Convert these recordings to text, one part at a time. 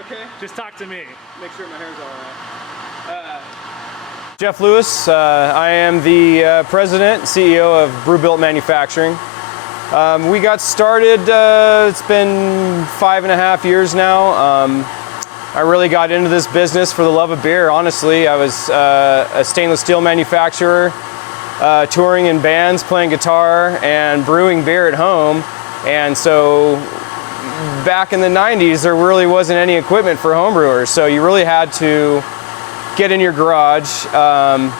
Okay. Just talk to me. Make sure my hair's all right. Jeff Lewis. I am the president and CEO of BrewBilt Manufacturing. We got started, it's been 5.5 years now. I really got into this business for the love of beer, honestly. I was a stainless steel manufacturer, touring in bands, playing guitar, and brewing beer at home. And so back in the 90s, there really wasn't any equipment for homebrewers. So you really had to get in your garage,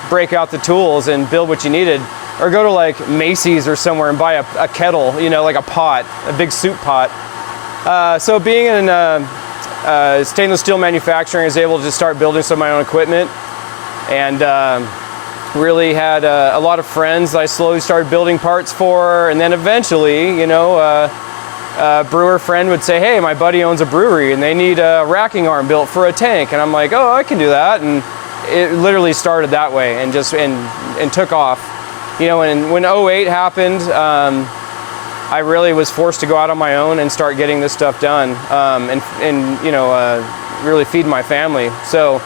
break out the tools and build what you needed. Or go to like Macy's or somewhere and buy a kettle, you know, like a pot, a big soup pot. So being in stainless steel manufacturing, I was able to start building some of my own equipment, and really had a lot of friends that I slowly started building parts for. And then eventually, you know, a brewer friend would say, hey, my buddy owns a brewery and they need a racking arm built for a tank. And I'm like, oh, I can do that. And it literally started that way and just and took off. You know, and when 08 happened, I really was forced to go out on my own and start getting this stuff done, and you know, really feed my family. So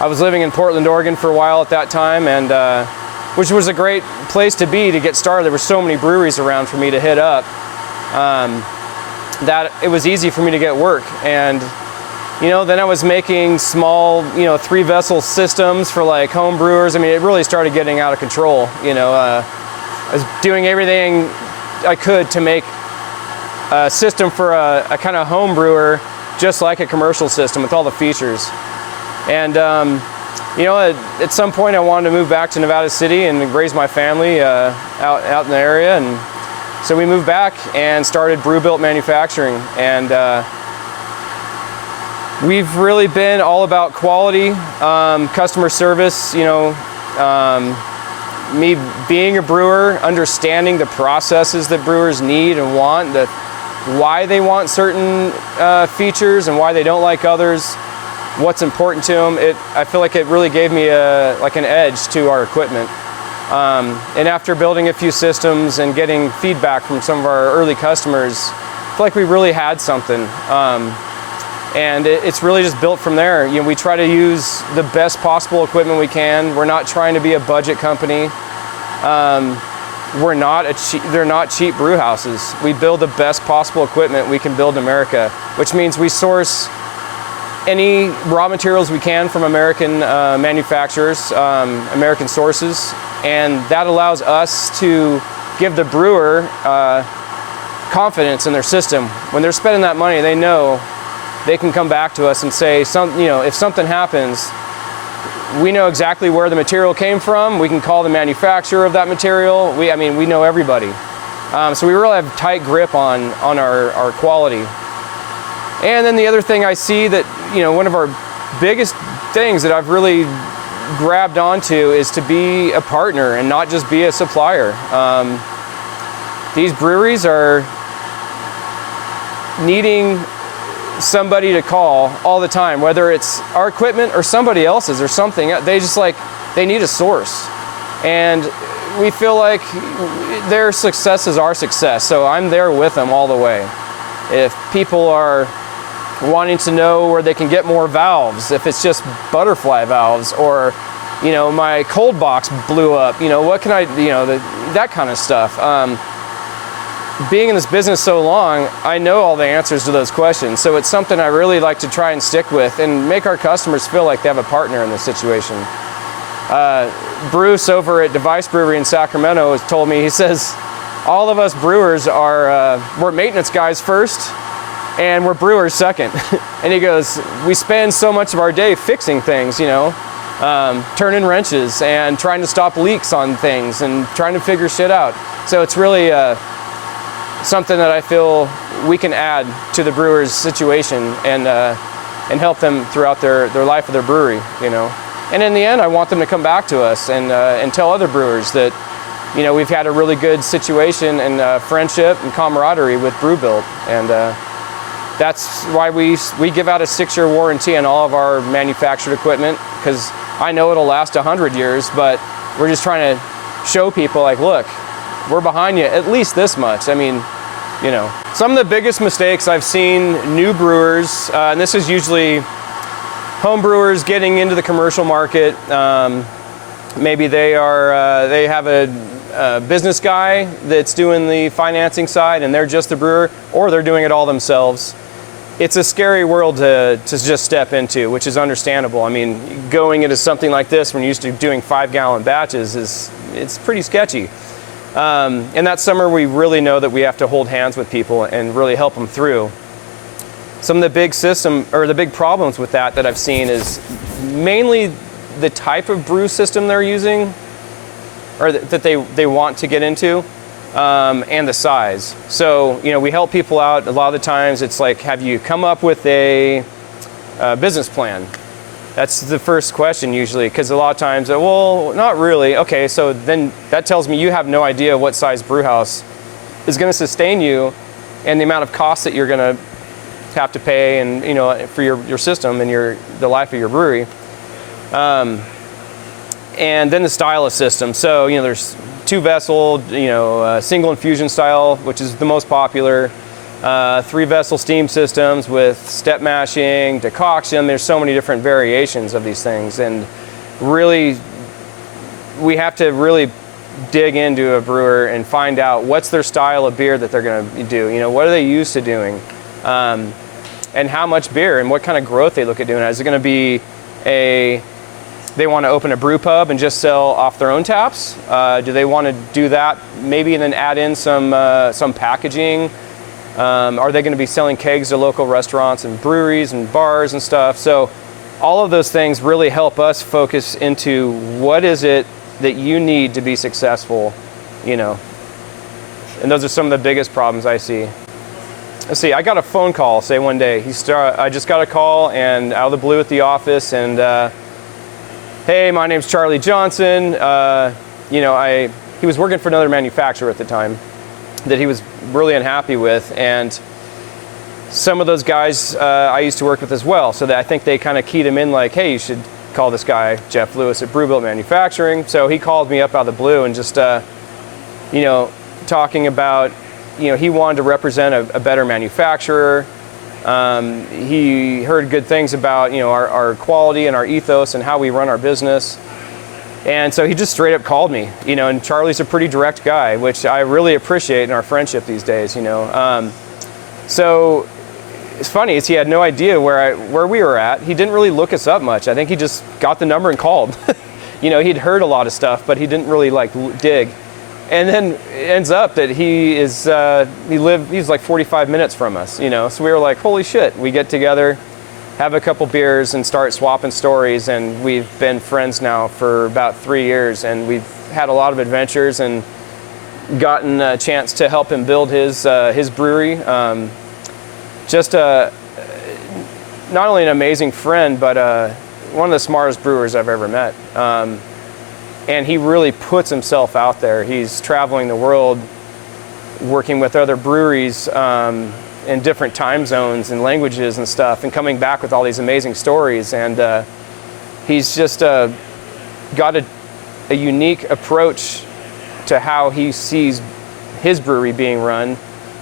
I was living in Portland, Oregon for a while at that time, and which was a great place to be to get started. There were so many breweries around for me to hit up that it was easy for me to get work. And you know, then I was making small, you know, 3-vessel systems for like home brewers. I mean, it really started getting out of control. You know, I was doing everything I could to make a system for a kind of home brewer, just like a commercial system with all the features. And you know, at some point I wanted to move back to Nevada City and raise my family out in the area. And so we moved back and started BrewBilt Manufacturing. And we've really been all about quality, customer service, you know, me being a brewer, understanding the processes that brewers need and want, why they want certain features and why they don't like others, what's important to them. I feel like it really gave me like an edge to our equipment. And after building a few systems and getting feedback from some of our early customers, I feel like we really had something. And it's really just built from there. You know, we try to use the best possible equipment we can. We're not trying to be a budget company. They're not cheap brew houses. We build the best possible equipment we can build in America, which means we source any raw materials we can from American manufacturers, American sources, and that allows us to give the brewer confidence in their system. When they're spending that money, they know they can come back to us and say, you know, if something happens, we know exactly where the material came from. We can call the manufacturer of that material. I mean, we know everybody. So we really have tight grip on our quality. And then the other thing I see that, you know, one of our biggest things that I've really grabbed onto is to be a partner and not just be a supplier. These breweries are needing somebody to call all the time, whether it's our equipment or somebody else's or something. They need a source, and we feel like their success is our success, so I'm there with them all the way. If people are wanting to know where they can get more valves, if it's just butterfly valves, or you know, my cold box blew up, you know, what can I, you know, that kind of stuff. Being in this business so long, I know all the answers to those questions. So it's something I really like to try and stick with and make our customers feel like they have a partner in this situation. Bruce over at Device Brewery in Sacramento has told me, he says, all of us brewers we're maintenance guys first and we're brewers second. And he goes, we spend so much of our day fixing things, you know, turning wrenches and trying to stop leaks on things and trying to figure shit out. So it's really something that I feel we can add to the brewer's situation and help them throughout their life of their brewery, you know. And in the end, I want them to come back to us and tell other brewers that, you know, we've had a really good situation and friendship and camaraderie with BrewBilt. And that's why we give out a 6-year warranty on all of our manufactured equipment, because I know it'll last 100 years, but we're just trying to show people, like, look, we're behind you at least this much. I mean, You know, some of the biggest mistakes I've seen new brewers, and this is usually home brewers getting into the commercial market. Maybe they have a business guy that's doing the financing side, and they're just the brewer, or they're doing it all themselves. It's a scary world to just step into, which is understandable. I mean, going into something like this when you're used to doing 5-gallon batches it's pretty sketchy. And that summer, we really know that we have to hold hands with people and really help them through. Some of the big problems with that I've seen is mainly the type of brew system they're using, or that they want to get into, and the size. So, you know, we help people out. A lot of the times it's like, have you come up with a business plan? That's the first question usually, because a lot of times, well, not really. Okay, so then that tells me you have no idea what size brew house is going to sustain you and the amount of costs that you're going to have to pay, and, you know, for your system and the life of your brewery. And then the style of system. So, you know, there's 2-vessel, you know, single infusion style, which is the most popular. 3-vessel steam systems with step mashing, decoction. There's so many different variations of these things, and really, we have to really dig into a brewer and find out what's their style of beer that they're going to do. You know, what are they used to doing, and how much beer and what kind of growth they look at doing. Is it going to be they want to open a brew pub and just sell off their own taps? Do they want to do that maybe and then add in some packaging? Are they going to be selling kegs to local restaurants and breweries and bars and stuff? So all of those things really help us focus into what is it that you need to be successful, you know. And those are some of the biggest problems I see. Let's see, I got a phone call, say one day. I just got a call and out of the blue at the office, and hey, my name's Charlie Johnson. You know, he was working for another manufacturer at the time that he was really unhappy with, and some of those guys I used to work with as well, so that I think they kind of keyed him in like, hey, you should call this guy Jeff Lewis at BrewBilt Manufacturing. So he called me up out of the blue and just you know, talking about, you know, he wanted to represent a better manufacturer. He heard good things about, you know, our quality and our ethos and how we run our business. And so he just straight up called me, you know, and Charlie's a pretty direct guy, which I really appreciate in our friendship these days, you know. So it's funny, is he had no idea where we were at. He didn't really look us up much. I think he just got the number and called. You know, he'd heard a lot of stuff, but he didn't really like dig. And then it ends up that he's like 45 minutes from us, you know. So we were like, holy shit, we get together, have a couple beers and start swapping stories, and we've been friends now for about 3 years, and we've had a lot of adventures and gotten a chance to help him build his brewery. Just not only an amazing friend, but one of the smartest brewers I've ever met. And he really puts himself out there. He's traveling the world, working with other breweries in different time zones and languages and stuff, and coming back with all these amazing stories. And he's just got a unique approach to how he sees his brewery being run,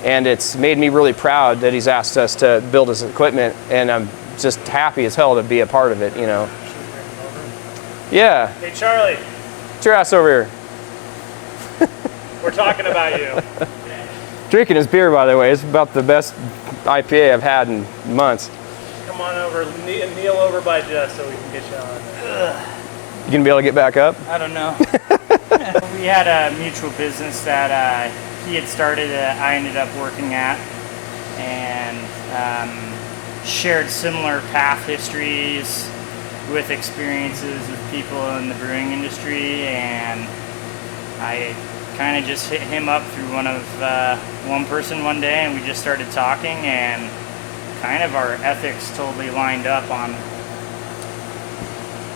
and it's made me really proud that he's asked us to build his equipment, and I'm just happy as hell to be a part of it, you know. Yeah. Hey, Charlie. Get your ass over here. We're talking about you. Drinking his beer, by the way. It's about the best IPA I've had in months. Come on over, kneel over by Jess so we can get you on. You gonna be able to get back up? I don't know. We had a mutual business that he had started that I ended up working at, and shared similar path histories with experiences with people in the brewing industry, and I kind of just hit him up through one person one day, and we just started talking, and kind of our ethics totally lined up on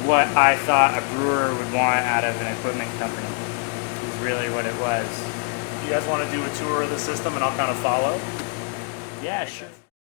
what I thought a brewer would want out of an equipment company. Is really what it was. You guys want to do a tour of the system and I'll kind of follow? Yeah, sure.